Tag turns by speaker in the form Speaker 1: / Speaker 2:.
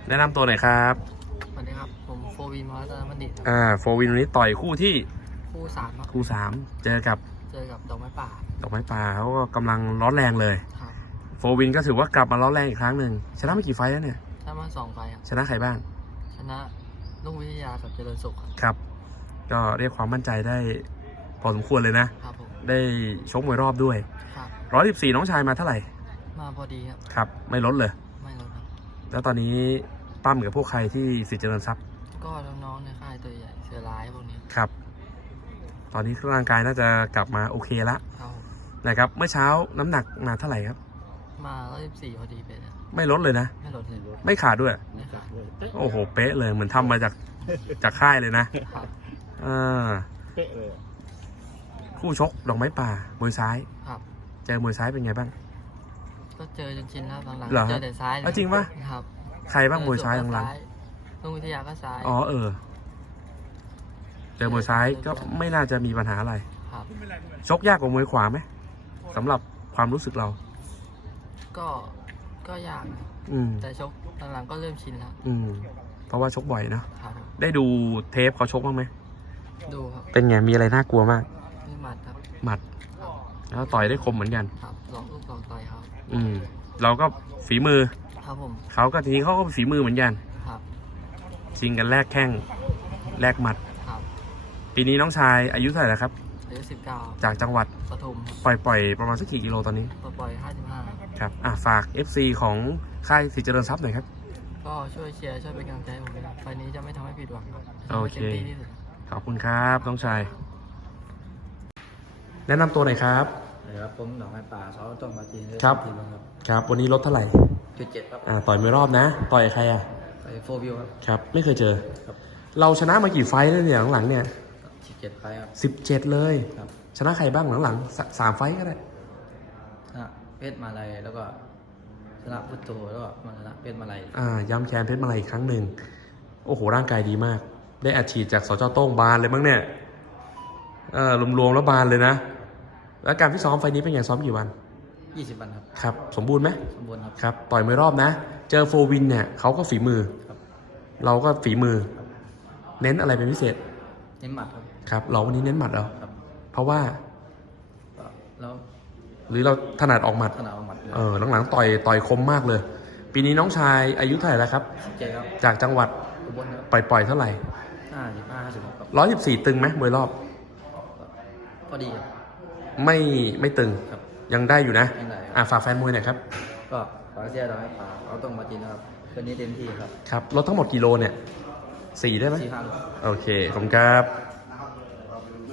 Speaker 1: แนะนำตัวหน่อยครับ
Speaker 2: สวัสดีครับผมโฟวินมอสบัณฑิต
Speaker 1: โฟวินวันนี้ต่อยคู่ที่
Speaker 2: คู่สามครับ
Speaker 1: คู่สามเจอกับ
Speaker 2: ดอกไม้ป่า
Speaker 1: เขาก็กำลังร้อนแรงเลย
Speaker 2: ครับ
Speaker 1: โฟวินก็ถือว่ากลับมาร้อนแรงอีกครั้งหนึ่งชนะมากี่ไฟต์แล้วเนี่ย
Speaker 2: ชนะมา2 ไฟครับ
Speaker 1: ชนะใครบ้าง
Speaker 2: ชนะลุงวิทยากับเจริญสุข
Speaker 1: ครับก็เรียกความมั่นใจได้พอสมควรเลยนะครับ
Speaker 2: ผม
Speaker 1: ได้ชกมวยรอบด้วย
Speaker 2: ครับ
Speaker 1: 114น้องชายมาเท่าไหร่
Speaker 2: มาพอดีครับ
Speaker 1: ครับไม่ลดเลย
Speaker 2: ไม่ลดครับ
Speaker 1: แล้วตอนนี้ปั้มกับพวกใครที่สิทธิ์เจริญทรัพย์
Speaker 2: ก็น้องๆในค่ายตัวใหญ่เสือร้ายพวกนี้
Speaker 1: ครับตอนนี้ร่างกายน่าจะกลับมาโอเคแล้ว
Speaker 2: ครับ
Speaker 1: นะครับเมื่อเช้าน้ำหนักมาเท่าไหร่ครับ
Speaker 2: มา114พอดีเป๊ะ
Speaker 1: ไม่ลดเลยนะ
Speaker 2: ไม่ลดเลย
Speaker 1: ไม่ขาดด้วย
Speaker 2: ไม่ขาดเลย
Speaker 1: โอ้โหเป๊ะเลยเหมือนทำมาจากค่ายเลยนะครับ
Speaker 3: เป๊ะเลย
Speaker 1: คู่ชกดอกไม้ป่ามวยซ้าย
Speaker 2: ครับ
Speaker 1: เจอมวยซ้ายเป็นไงบ้าง
Speaker 2: ก็เจอจนชินแล้วหลัง
Speaker 1: ๆ
Speaker 2: เจอแต่ซ้าย
Speaker 1: จริงปะ
Speaker 2: ครับ
Speaker 1: ใครบ้างมวยซ้ายหลัง
Speaker 2: ๆลุงวิทยาก็ซ้าย
Speaker 1: เจอมวยซ้ายก็ไม่น่าจะมีปัญหาอะไร
Speaker 2: ครับ
Speaker 1: ชกยากกว่ามวยขวาไหมสำหรับความรู้สึกเรา
Speaker 2: ก็ยากแต่ชกหลังๆก็เริ่มชินแล้ว
Speaker 1: เพราะว่าชกบ่อยนะครับได้ดูเทปเขาชกบ้างไหม
Speaker 2: ดูครับ
Speaker 1: เป็นไงมีอะไรน่ากลัวมาก
Speaker 2: มีหมัดครับ
Speaker 1: หมัดแล้วต่อยได้คมเหมือนกัน
Speaker 2: ครับลองลูกลองต่อยครับ
Speaker 1: เราก็ฝีมือ
Speaker 2: ครับผม
Speaker 1: เขาก็ทีนี้เขาก็ฝีมือเหมือนกัน
Speaker 2: ครับ
Speaker 1: ชิงกันแลกแข้งแลกหมัด
Speaker 2: ครับ
Speaker 1: ปีนี้น้องชายอายุเท่าไหร่แล้วครับ
Speaker 2: อายุ19
Speaker 1: จากจังหวัด
Speaker 2: ปทุม
Speaker 1: ปล่อยประมาณสักกี่กิโลตอนนี้
Speaker 2: ปล่อย55
Speaker 1: ครับฝาก FC ของค่ายสิทธิ์เจริญทรัพย์หน่อยครับ
Speaker 2: ก็ช่วยเชียร์ช่วยเป็นกำลังใจให้ผมด้วยไฟล์นี้จะไม่ทำให้ผิดหวัง
Speaker 1: โอเคขอบคุณครับน้องชายแนะนำตัวหน่อยครับ
Speaker 2: ครับผมหนองไม้ป่าเขาต้องมาจีน
Speaker 1: ครับครับวันนี้ลดเท่าไหร่
Speaker 2: 7ครับ
Speaker 1: ต่อยไม่รอบนะต่อยใคร
Speaker 2: ต่อยโฟวิว
Speaker 1: ครับไม่เคยเจอเราชนะมากี่ไฟต์แล้วเนี่ยหลังๆเนี่ย
Speaker 2: 17 ไฟล์ครับ
Speaker 1: 17เลยชนะใครบ้างหลังๆ3 ไฟต์ก็ได้
Speaker 2: เพชรมาลัยแล้วก็ชนะพุทโธแล้วก็มาชนะเพชรมาลัย
Speaker 1: ย้ำแค้นเพชรมาลัยอีกครั้งหนึ่งโอ้โหร่างกายดีมากได้อัดฉีดจากสจ.โต้งบานเลยมั้งเนี่ยรวมๆแล้วบานเลยนะแล้วการฟิตซ้อมไฟนี้เป็นไงซ้อมกี่วัน
Speaker 2: 20 วัน
Speaker 1: ครับสมบูรณ์ไหม
Speaker 2: สมบูรณ์
Speaker 1: ครับต่อยมวยรอบนะเจอโฟวินเนี่ยเขาก็ฝีมือเราก็ฝีมือเน้นอะไรเป็นพิเศษ
Speaker 2: เน้นหมัด
Speaker 1: ครับเราวันนี้เน้นหมัดเหรอเพราะว่า
Speaker 2: แล้ว
Speaker 1: หรือเราถนัดออกหมัดหลังๆต่อยคมมากเลยปีนี้น้องชายอายุเท่าไหร่แล้วครับจากจังหวัดปล่อยเท่าไหร่114ตึงไหมมวยรอบ
Speaker 2: พอดี
Speaker 1: ไม่ตึงยังได้อยู่นะฝากแฟนมวยหน่อยครับ
Speaker 2: ก็ฝากเชียร์เราให้ป่าเขาต้องมาจีนนะครับคืนนี้เต็มที่ครับ
Speaker 1: ครับรถทั้งหมดกิโลเนี่ย4ได้ไหม
Speaker 2: 4-5
Speaker 1: โอเคขอบคุณครับ